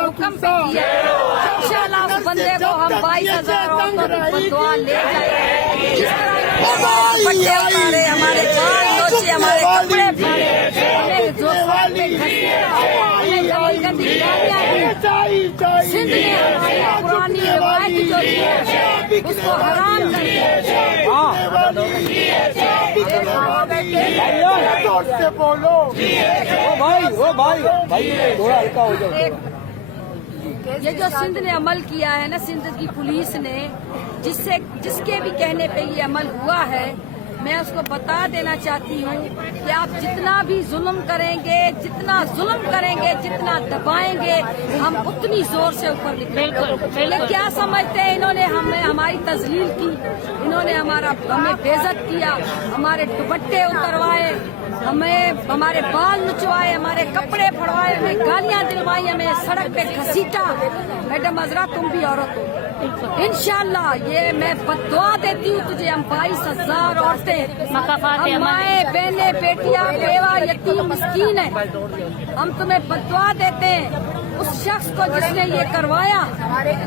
हुक्म पे किया इंशाल्लाह उस बंदे को हम 22,000 औरतों की दुआ ले जाएंगे। जिस तरह पट्टे उतारे, हमारे बाल नोचे, हमारे कपड़े फाड़े, हमें जो पे घसीटा, हमें गंदी गालियां दी। सिंध ने हमारी पुरानी रिवायत जो थी उसको हराम कर दिया। बोलो भाई थोड़ा हल्का हो जाओ। ये जो सिंध ने अमल किया है ना, सिंध की पुलिस ने, जिसके भी कहने पे ये अमल हुआ है, मैं उसको बता देना चाहती हूँ कि आप जितना भी जुल्म करेंगे, जितना दबाएंगे, हम उतनी जोर से ऊपर निकलेंगे। ये क्या समझते हैं इन्होंने? हमें हमारी तजलील की, इन्होंने हमें बेइज्जत किया, हमारे दुपट्टे उतरवाए, हमें हमारे बाल नुचवाए, हमारे कपड़े फड़वाए, हमें गालियां दिलवाई, हमें सड़क पे घसीटा। मैडम अजरा तुम भी औरत हो, इंशाल्लाह ये मैं बद्दुआ देती हूँ तुझे। हम 22,000 औरतें, हम माए, बहने, बेटियां, बेवा, यतीम, मिस्कीन है, हम तुम्हें बद्दुआ देते हैं उस शख्स को जिसने ये करवाया,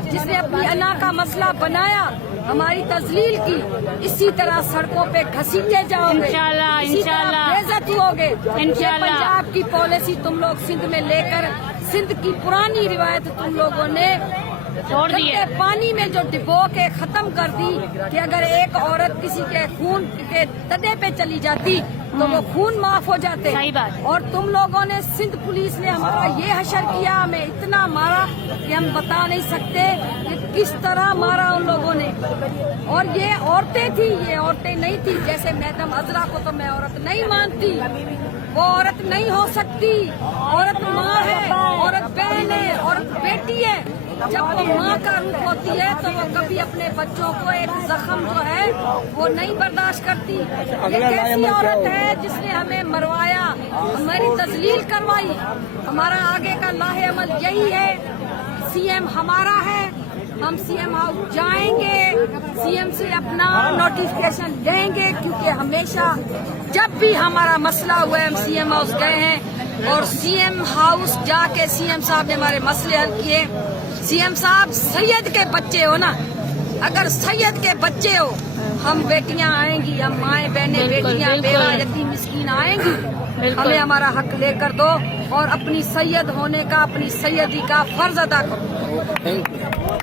जिसने अपनी अना का मसला बनाया, हमारी तजलील की। इसी तरह सड़कों पे घसीटे जाओगे, इसी तरह बेइज्जत होगे। पंजाब की पॉलिसी तुम लोग सिंध में लेकर, सिंध की पुरानी रिवायत तुम लोगों ने छोड़ दी है। पानी में जो डिबो के खत्म कर दी कि अगर एक औरत किसी के खून के तदे पे चली जाती तो वो खून माफ हो जाते। सही बात। और तुम लोगों ने, सिंध पुलिस ने हमारा ये हशर किया, हमें इतना मारा कि हम बता नहीं सकते कि किस तरह मारा उन लोगों ने। और ये औरतें थी, ये औरतें नहीं थी। जैसे मैडम अजरा को तो मैं औरत नहीं मानती, वो औरत नहीं हो सकती। औरत माँ है, औरत बहन है, औरत बेटी है। जब वो माँ का रूप होती है तो वो कभी अपने बच्चों को एक जख्म जो है वो नहीं बर्दाश्त करती। ये कैसी औरत है जिसने हमें मरवाया, हमारी तजलील करवाई। हमारा आगे का लाहे अमल यही है, सीएम हमारा है, हम सीएम हाउस जाएंगे, सीएम से अपना नोटिफिकेशन लेंगे, क्योंकि हमेशा जब भी हमारा मसला हुआ है हम सीएम हाउस गए हैं और सीएम हाउस जाके सीएम साहब ने हमारे मसले हल किए। सीएम साहब सैयद के बच्चे हो ना, अगर सैयद के बच्चे हो, हम बेटियां आएंगी, हम माएँ बहनें, बेटियां, बेवा, यतीम, मिस्कीन आएंगी, हमें हमारा हक लेकर दो और अपनी सैयद होने का, अपनी सैयदी का फर्ज अदा करो।